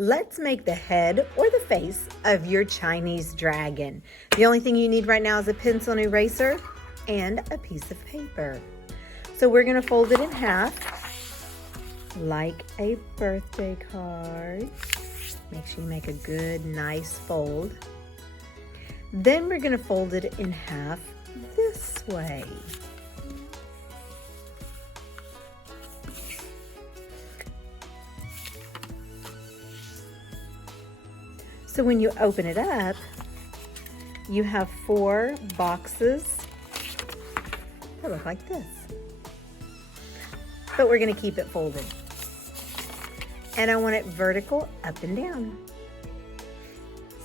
Let's make the head or the face of your Chinese dragon. The only thing you need right now is a pencil and eraser and a piece of paper. So we're going to fold it in half like a birthday card. Make sure you make a good, nice fold. Then we're going to fold it in half this way. So when you open it up, you have 4 boxes that look like this. But we're going to keep it folded. And I want it vertical up and down.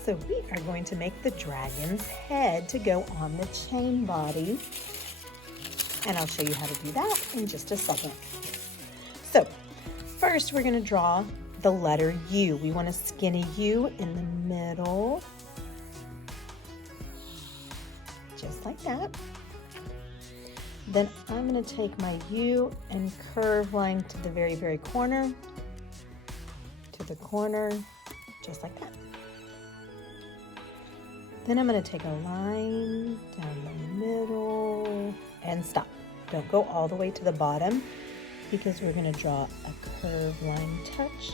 So we are going to make the dragon's head to go on the chain body. And I'll show you how to do that in just a second. So first we're going to draw the letter U. We want a skinny U in the middle, just like that. Then I'm going to take my U and curve line to the very, very corner, to the corner, just like that. Then I'm going to take a line down the middle and stop. Don't go all the way to the bottom because we're going to draw a curve line touch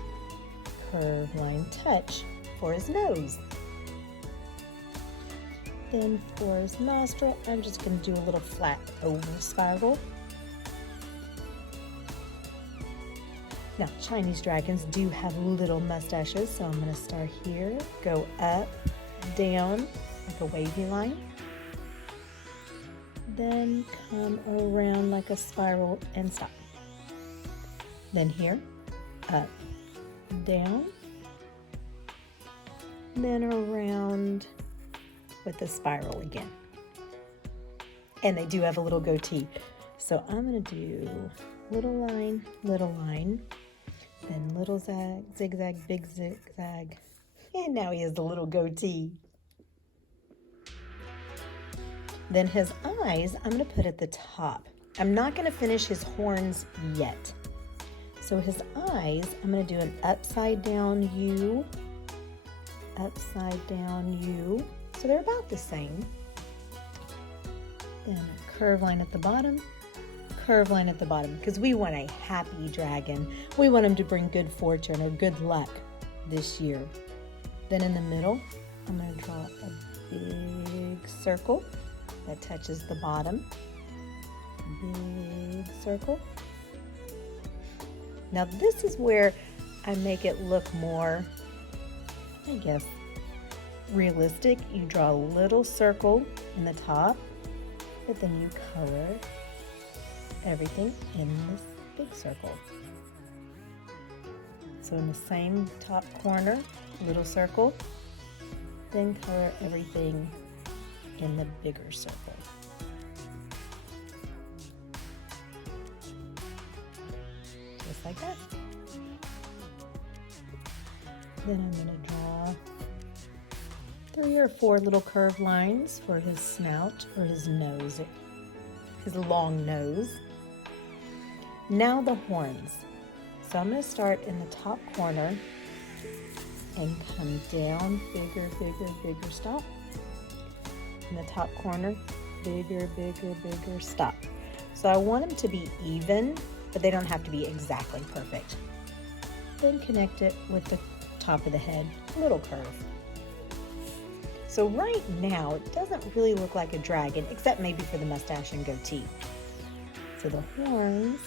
for his nose. Then for his nostril, I'm just going to do a little flat oval spiral. Now, Chinese dragons do have little mustaches, so I'm going to start here, go up, down, like a wavy line. Then come around like a spiral and stop. Then here, up, down, then around with the spiral again. And they do have a little goatee. So I'm going to do little line, then little zigzag, big zigzag. And now he has the little goatee. Then his eyes, I'm going to put at the top. I'm not going to finish his horns yet. So his eyes, I'm going to do an upside down U, upside down U. So they're about the same. Then a curve line at the bottom, curve line at the bottom, because we want a happy dragon. We want him to bring good fortune or good luck this year. Then in the middle, I'm going to draw a big circle that touches the bottom. Big circle. Now this is where I make it look more, I guess, realistic. You draw a little circle in the top, but then you color everything in this big circle. So in the same top corner, little circle, then color everything in the bigger circle. Just like that. Then I'm going to draw 3 or 4 little curved lines for his snout or his nose, his long nose. Now the horns. So I'm going to start in the top corner and come down, bigger, stop. In the top corner, bigger, stop. So I want them to be even, but they don't have to be exactly perfect. Then connect it with the top of the head, little curve. So right now, it doesn't really look like a dragon, except maybe for the mustache and goatee. So the horns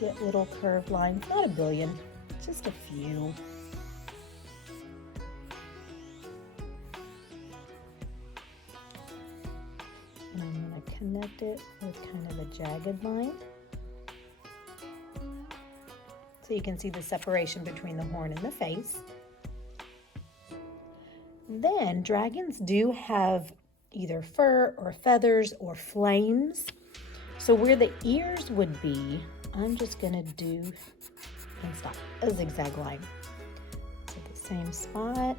get little curved lines, not a billion, just a few. And I'm going to connect it with kind of a jagged line. So you can see the separation between the horn and the face. Then dragons do have either fur or feathers or flames. So where the ears would be, I'm just going to do and stop a zigzag line. So the same spot,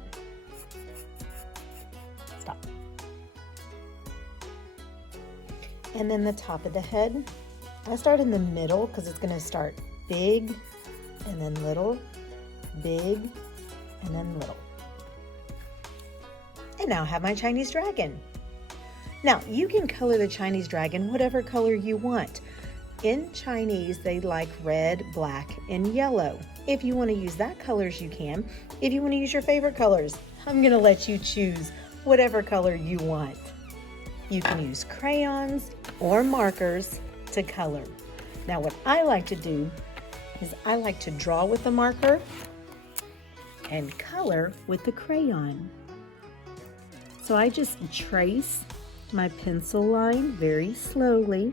stop. And then the top of the head, I start in the middle because it's going to start big and then little, big and then little. And now I have my Chinese dragon. Now you can color the Chinese dragon whatever color you want. In Chinese, they like red, black, and yellow. If you want to use that colors, you can. If you want to use your favorite colors, I'm going to let you choose whatever color you want. You can use crayons or markers to color. Now what I like to do is I like to draw with the marker and color with the crayon. So I just trace my pencil line very slowly,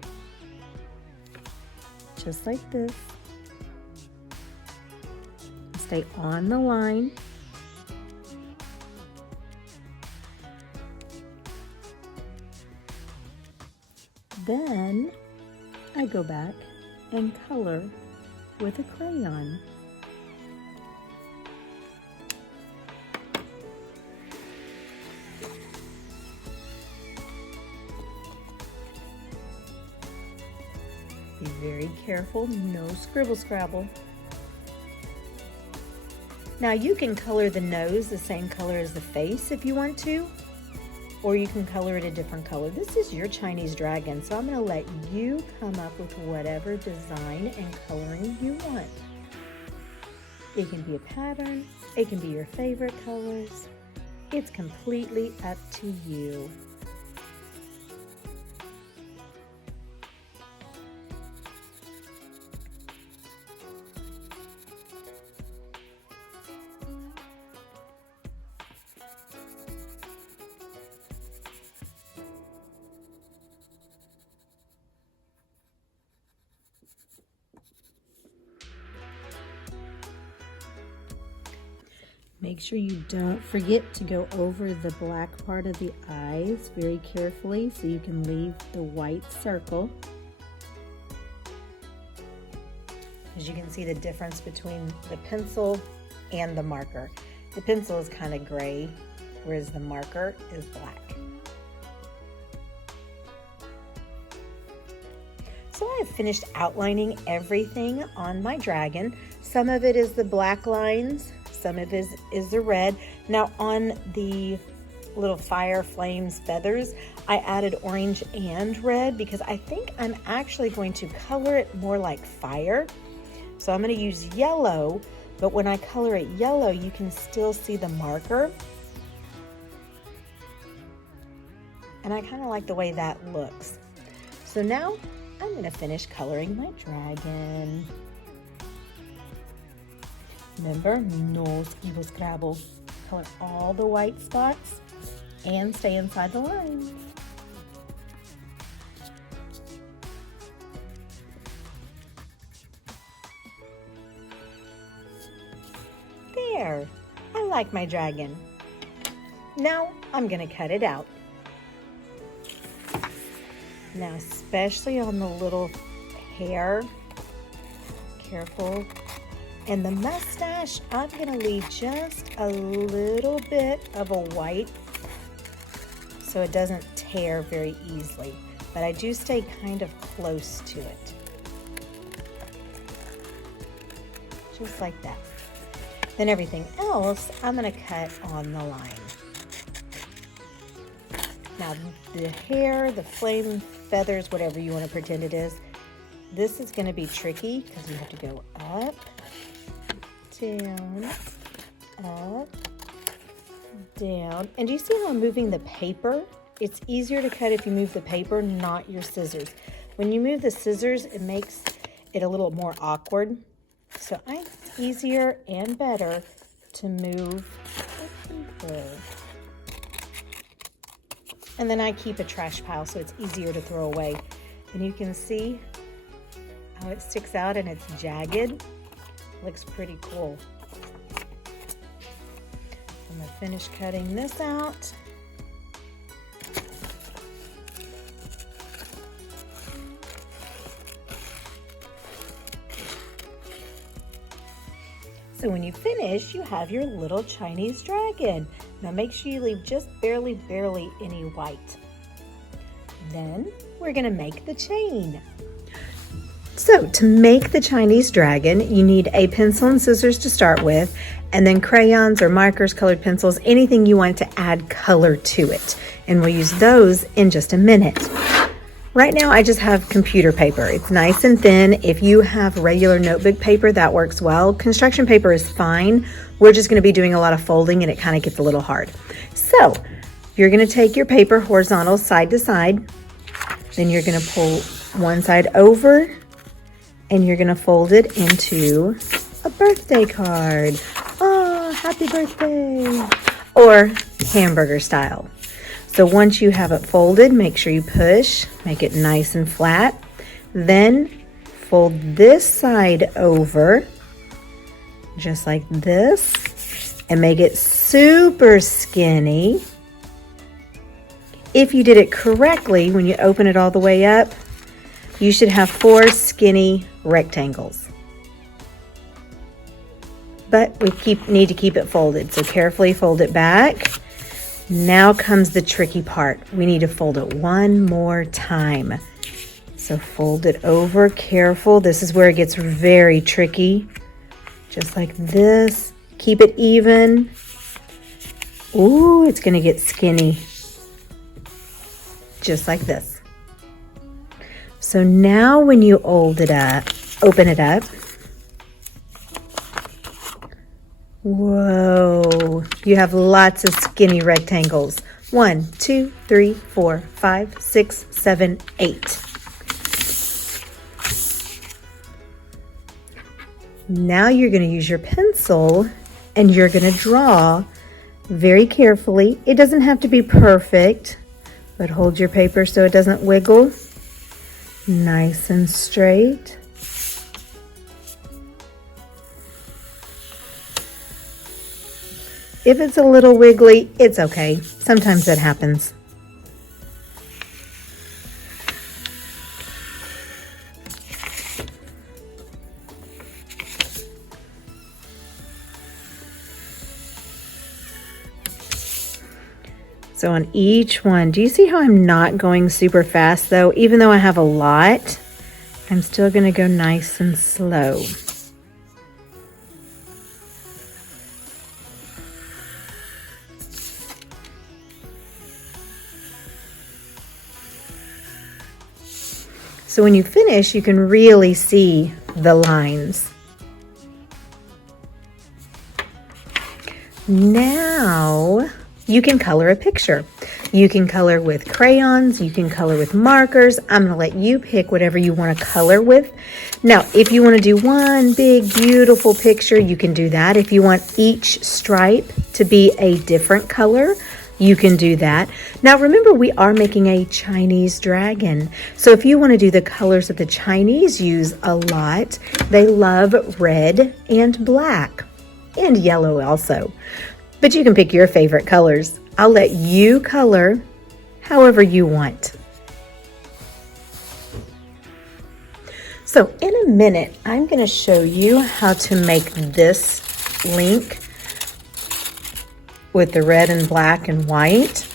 just like this. Stay on the line. Then I go back and color with a crayon. Be very careful, no scribble scrabble. Now you can color the nose the same color as the face if you want to, or you can color it a different color. This is your Chinese dragon, so I'm going to let you come up with whatever design and coloring you want. It can be a pattern, it can be your favorite colors. It's completely up to you. Make sure you don't forget to go over the black part of the eyes very carefully so you can leave the white circle. As you can see the difference between the pencil and the marker. The pencil is kind of gray, whereas the marker is black. So I've finished outlining everything on my dragon. Some of it is the black lines. Some of it is the red. Now on the little fire flames feathers, I added orange and red because I think I'm actually going to color it more like fire. So I'm going to use yellow, but when I color it yellow, you can still see the marker. And I kind of like the way that looks. So now I'm going to finish coloring my dragon. Remember, no scribble scrabble. Color all the white spots and stay inside the lines. There, I like my dragon. Now I'm gonna cut it out. Now, especially on the little hair, careful. And the mustache, I'm gonna leave just a little bit of a white so it doesn't tear very easily, but I do stay kind of close to it. Just like that. Then everything else, I'm gonna cut on the line. Now the hair, the flame feathers, whatever you wanna pretend it is, this is gonna be tricky because you have to go up, down, up, down. And do you see how I'm moving the paper? It's easier to cut if you move the paper, not your scissors. When you move the scissors, it makes it a little more awkward. So it's easier and better to move the paper. And then I keep a trash pile so it's easier to throw away. And you can see how it sticks out and it's jagged. Looks pretty cool. I'm gonna finish cutting this out. So when you finish, you have your little Chinese dragon. Now make sure you leave just barely any white. Then we're gonna make the chain. So to make the Chinese dragon, you need a pencil and scissors to start with, and then crayons or markers, colored pencils, anything you want to add color to it. And we'll use those in just a minute. Right now I just have computer paper. It's nice and thin. If you have regular notebook paper, that works well. Construction paper is fine. We're just gonna be doing a lot of folding and it kind of gets a little hard. So you're gonna take your paper horizontal side to side, then you're gonna pull one side over and you're gonna fold it into a birthday card. Oh, happy birthday. Or hamburger style. So once you have it folded, make sure you push, make it nice and flat. Then fold this side over, just like this, and make it super skinny. If you did it correctly, when you open it all the way up, you should have 4 skinny rectangles. But we need to keep it folded, so carefully fold it back. Now comes the tricky part. We need to fold it one more time. So fold it over, careful. This is where it gets very tricky. Just like this. Keep it even. Ooh, it's gonna get skinny. Just like this. So now when you open it up. Whoa, you have lots of skinny rectangles. 1, 2, 3, 4, 5, 6, 7, 8. Now you're going to use your pencil and you're going to draw very carefully. It doesn't have to be perfect, but hold your paper so it doesn't wiggle. Nice and straight. If it's a little wiggly, it's okay. Sometimes that happens. So on each one, do you see how I'm not going super fast though? Even though I have a lot, I'm still gonna go nice and slow. So when you finish, you can really see the lines. Now you can color a picture. You can color with crayons, you can color with markers. I'm gonna let you pick whatever you wanna color with. Now, if you wanna do one big, beautiful picture, you can do that. If you want each stripe to be a different color, you can do that. Now remember, we are making a Chinese dragon. So if you want to do the colors that the Chinese use a lot, they love red and black and yellow also. But you can pick your favorite colors. I'll let you color however you want. So in a minute, I'm going to show you how to make this link with the red and black and white.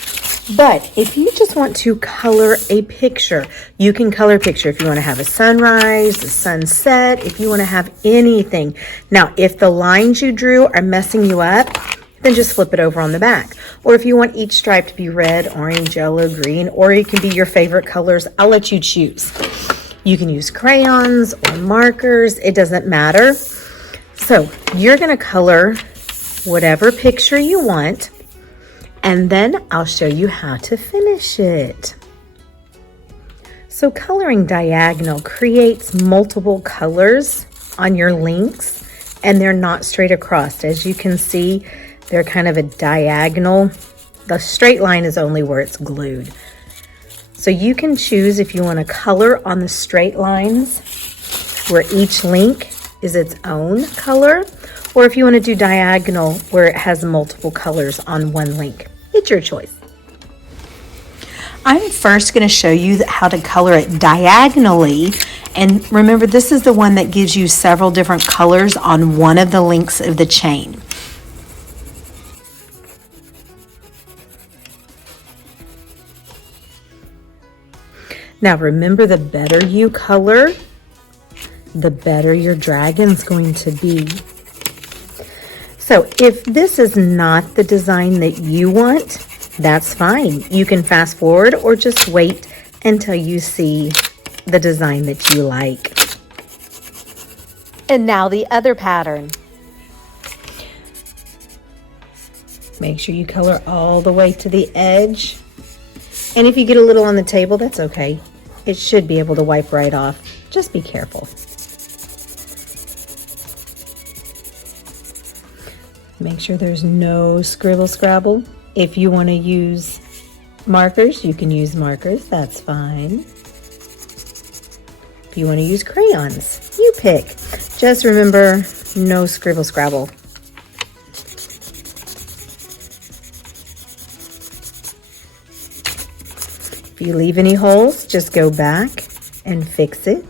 But if you just want to color a picture, you can color a picture if you want to have a sunrise, a sunset, if you want to have anything. Now, if the lines you drew are messing you up, then just flip it over on the back. Or if you want each stripe to be red, orange, yellow, green, or it can be your favorite colors, I'll let you choose. You can use crayons or markers, it doesn't matter. So you're gonna color whatever picture you want, and then I'll show you how to finish it. So coloring diagonal creates multiple colors on your links, and they're not straight across. As you can see, they're kind of a diagonal. The straight line is only where it's glued. So you can choose if you want to color on the straight lines where each link is its own color, or if you want to do diagonal where it has multiple colors on one link. It's your choice. I'm first going to show you how to color it diagonally. And remember, this is the one that gives you several different colors on one of the links of the chain. Now remember, the better you color, the better your dragon's going to be. So if this is not the design that you want, that's fine. You can fast forward or just wait until you see the design that you like. And now the other pattern. Make sure you color all the way to the edge. And if you get a little on the table, that's okay. It should be able to wipe right off. Just be careful. Make sure there's no scribble scrabble. If you want to use markers, you can use markers. That's fine. If you want to use crayons, you pick. Just remember, no scribble scrabble. If you leave any holes, just go back and fix it.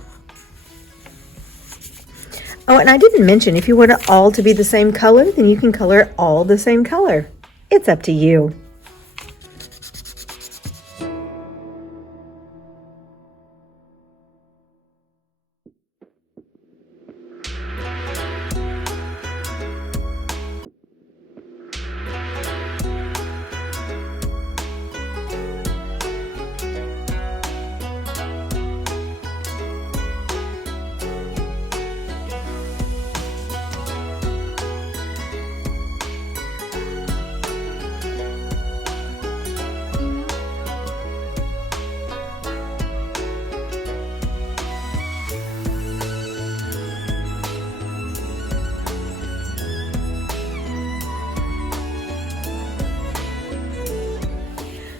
Oh, and I didn't mention, if you want it all to be the same color, then you can color it all the same color. It's up to you.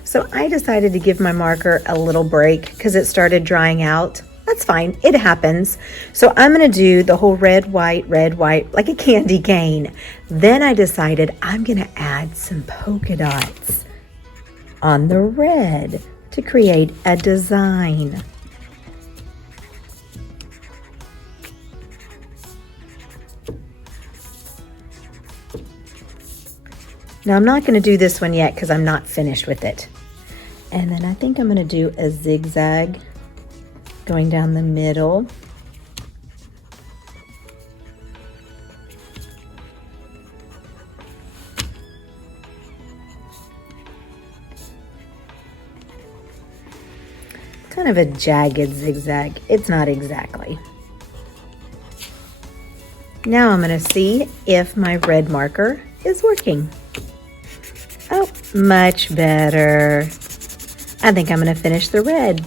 So I decided to give my marker a little break because it started drying out. That's fine, it happens. So I'm gonna do the whole red, white, like a candy cane. Then I decided I'm gonna add some polka dots on the red to create a design. Now I'm not gonna do this one yet because I'm not finished with it. And then I think I'm going to do a zigzag going down the middle. Kind of a jagged zigzag. It's not exactly. Now I'm going to see if my red marker is working. Oh, much better. I think I'm going to finish the red.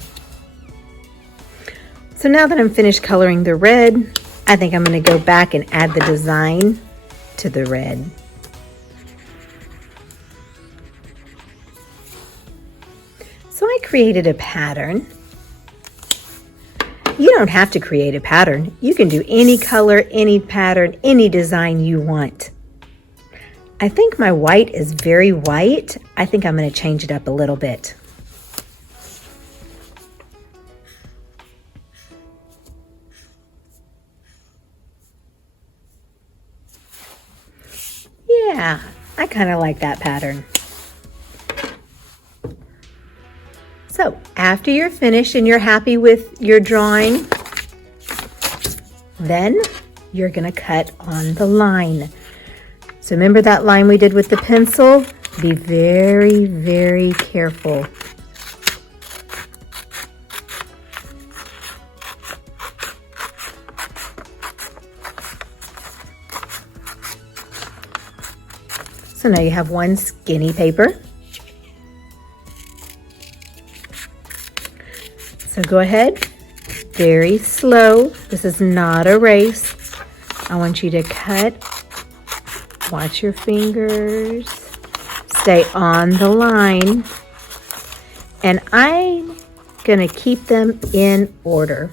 So now that I'm finished coloring the red, I think I'm going to go back and add the design to the red. So I created a pattern. You don't have to create a pattern. You can do any color, any pattern, any design you want. I think my white is very white. I think I'm going to change it up a little bit. Yeah, I kind of like that pattern. So after you're finished and you're happy with your drawing, then you're going to cut on the line. So remember that line we did with the pencil? Be very, very careful. So now you have one skinny paper. So go ahead, very slow. This is not a race. I want you to cut. Watch your fingers. Stay on the line. And I'm gonna keep them in order,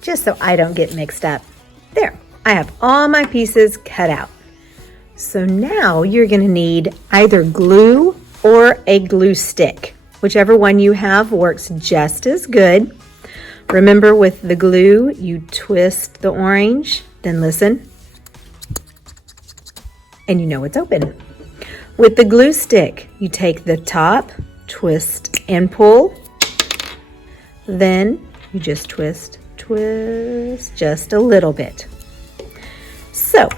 just so I don't get mixed up. There, I have all my pieces cut out. So now you're going to need either glue or a glue stick. Whichever one you have works just as good. Remember, with the glue, you twist the orange, then listen, and you know it's open. With the glue stick, you take the top, twist and pull, then you just twist, twist, just a little bit. So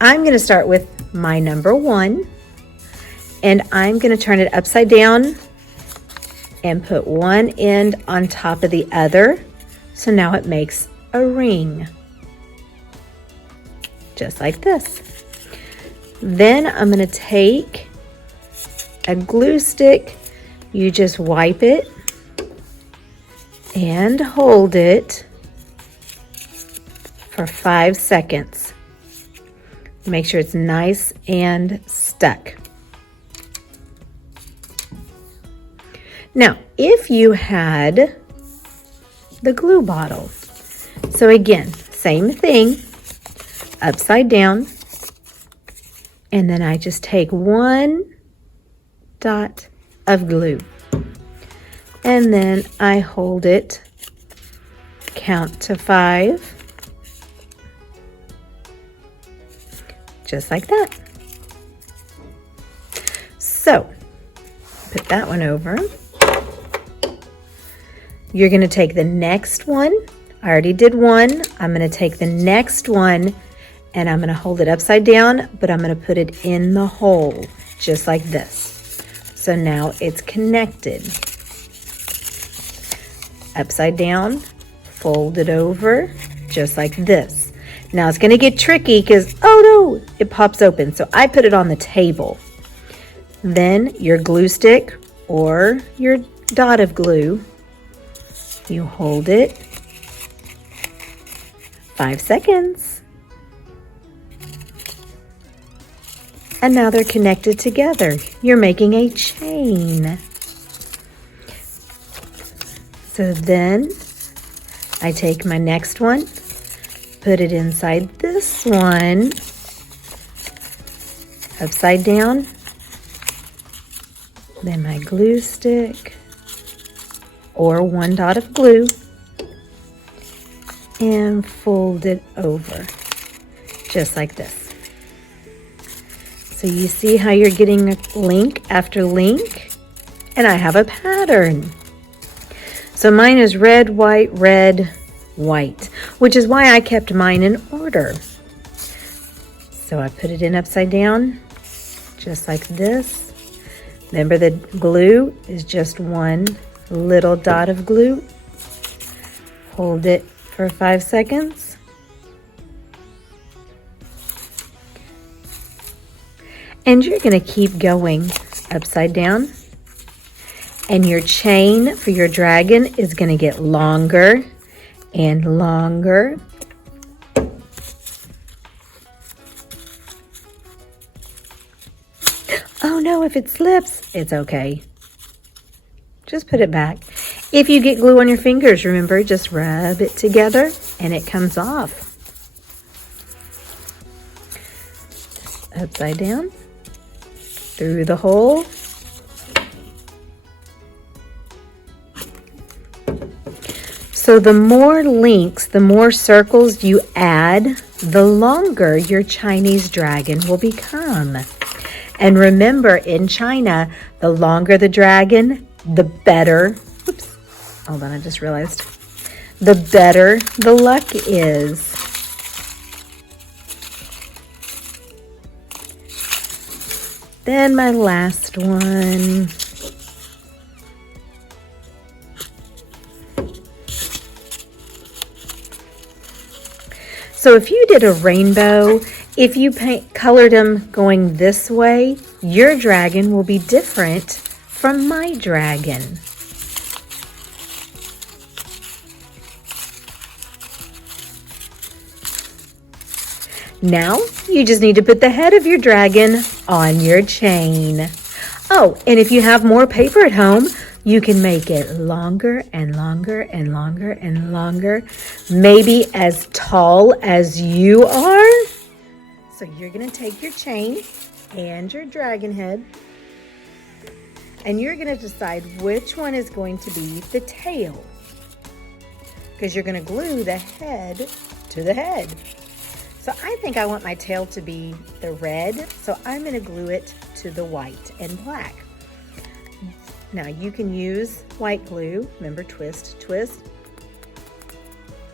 I'm going to start with my number 1, and I'm going to turn it upside down and put one end on top of the other. So now it makes a ring, just like this. Then I'm going to take a glue stick. You just wipe it and hold it for 5 seconds. Make sure it's nice and stuck. Now, if you had the glue bottle, so again, same thing, upside down, and then I just take 1 dot of glue, and then I hold it, count to 5, just like that. So, put that one over. You're going to take the next one. I already did one. I'm going to take the next one and I'm going to hold it upside down, but I'm going to put it in the hole, just like this. So now it's connected. Upside down, fold it over, just like this. Now it's going to get tricky because, oh no, it pops open. So I put it on the table. Then your glue stick or your dot of glue, you hold it 5 seconds. And now they're connected together. You're making a chain. So then I take my next one, put it inside this one, upside down, then my glue stick or 1 dot of glue, and fold it over, just like this. So you see how you're getting link after link, and I have a pattern. So mine is red, white, which is why I kept mine in order. So I put it in upside down, just like this. Remember, the glue is just 1 little dot of glue. Hold it for 5 seconds. And you're going to keep going upside down. And your chain for your dragon is going to get longer and longer. Oh no, if it slips, it's okay. Just put it back. If you get glue on your fingers, remember, just rub it together and it comes off. Upside down, through the hole. So the more links, the more circles you add, the longer your Chinese dragon will become. And remember, in China, the longer the dragon, the better, oops, hold on, I just realized, the better the luck is. Then my last one. So if you did a rainbow, if you colored them going this way, your dragon will be different from my dragon. Now, you just need to put the head of your dragon on your chain. Oh, and if you have more paper at home, you can make it longer and longer and longer and longer, maybe as tall as you are. So you're going to take your chain and your dragon head, and you're going to decide which one is going to be the tail, because you're going to glue the head to the head. So I think I want my tail to be the red, so I'm going to glue it to the white and black. Now you can use white glue. Remember, twist, twist.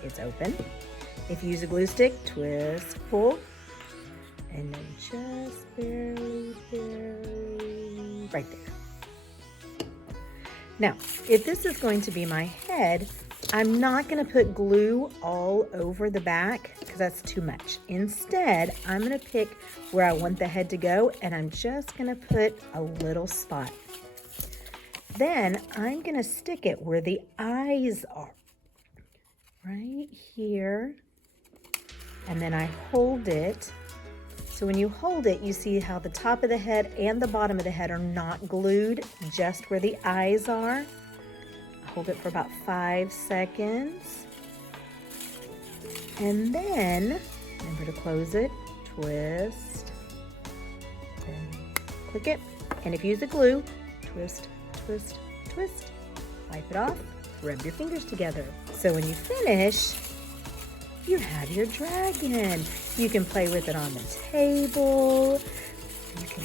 it's open. If you use a glue stick, twist, pull, and then just barely, right there. Now, if this is going to be my head, I'm not going to put glue all over the back because that's too much. Instead, I'm going to pick where I want the head to go, and I'm just going to put a little spot. Then I'm going to stick it where the eyes are, right here. And then I hold it. So when you hold it, you see how the top of the head and the bottom of the head are not glued, just where the eyes are. Hold it for about 5 seconds. And then, remember to close it, twist, and click it. And if you use the glue, twist, twist, twist, wipe it off, rub your fingers together. So when you finish, you have your dragon. You can play with it on the table. You can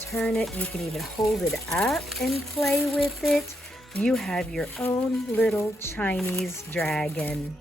turn it. You can even hold it up and play with it. You have your own little Chinese dragon.